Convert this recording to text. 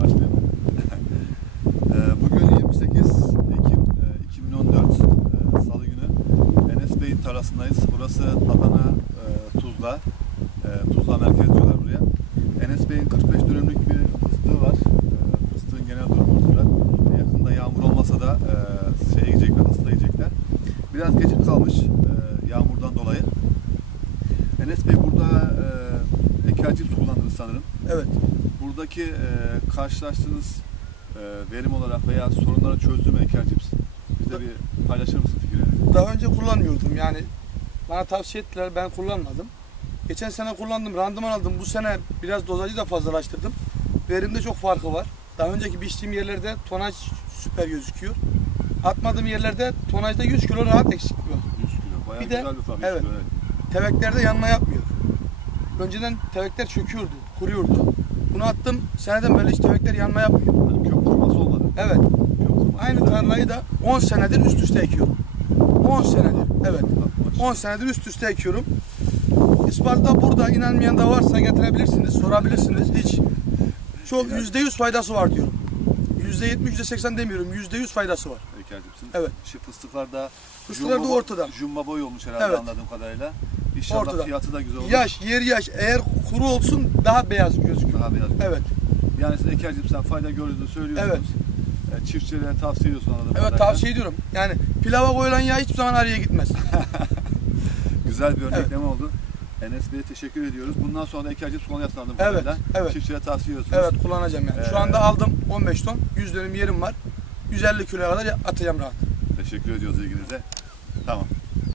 Başlayalım. Ee, Bugün 28 Ekim e, 2014 e, Salı günü Enes tarlasındayız. Burası Adana e, Tuzla. E, Tuzla merkez diyorlar buraya. Enes Bey'in 45 dönümlük bir fıstığı var. E, Fıstığın genel durumu ortada. E, Yakında yağmur olmasa da e, şeye gidecekler, ısıtlayacaklar. Biraz geçik kalmış e, yağmurdan dolayı. Enes Bey burada e, kullandınız sanırım. Evet. Buradaki e, karşılaştığınız e, verim olarak veya sorunları çözdü mü ekercips? Bize bir paylaşır mısın fikirlerinizi? Daha önce kullanmıyordum yani. Bana tavsiye ettiler ben kullanmadım. Geçen sene kullandım, randıman aldım. Bu sene biraz dozajı da fazlalaştırdım. Verimde çok farkı var. Daha önceki biçtiğim yerlerde tonaj süper gözüküyor. Atmadığım yerlerde tonajda 100 kilo rahat eksiklik var. 100 kilo. Bayağı Bir de- güzel bir fark. evet. 100 kilo, evet. Teveklerde yanma yapmıyor. Önceden tevekler çöküyordu, kuruyordu. Bunu attım, seneden beri hiç tevekler yanma yapmıyor. Yani kök kurması olmadı. Evet, Kök kurması. aynı tarlayı da 10 senedir üst üste ekiyorum. 10 senedir, evet. 10 senedir üst üste ekiyorum. İspatı da burada inanmayan da varsa getirebilirsiniz, sorabilirsiniz. Hiç çok yüzde yüz faydası var diyorum. Yüzde yetmiş, yüzde seksen demiyorum. Yüzde yüz faydası var. Ekercipsin. Evet. Şu fıstıklar da Fıstıklar da ortada. Jumbo boy olmuş herhalde Evet. anladığım kadarıyla. İnşallah Ortada. fiyatı da güzel olur. Yaş, yer yaş. Eğer kuru olsun daha beyaz gözüküyor. Daha beyaz. Evet, Yani siz ekercipsten fayda gördüğünüzü söylüyorsunuz. Evet. Çiftçilere tavsiye ediyorsun anladığım evet kadarıyla. tavsiye ediyorum. Yani pilava koyulan yağ hiçbir zaman araya gitmez. Güzel bir örnekleme oldu. Enes Bey'e teşekkür ediyoruz. Bundan sonra da ekercips kullanacaksın anladığım Evet, kadarıyla. evet. Çiftçilere tavsiye ediyorsunuz. Evet kullanacağım yani. Ee, Şu anda aldım 15 ton. 100 dönüm yerim var. 150 kiloya kadar atacağım rahat. Teşekkür ediyoruz ilginize. Tamam.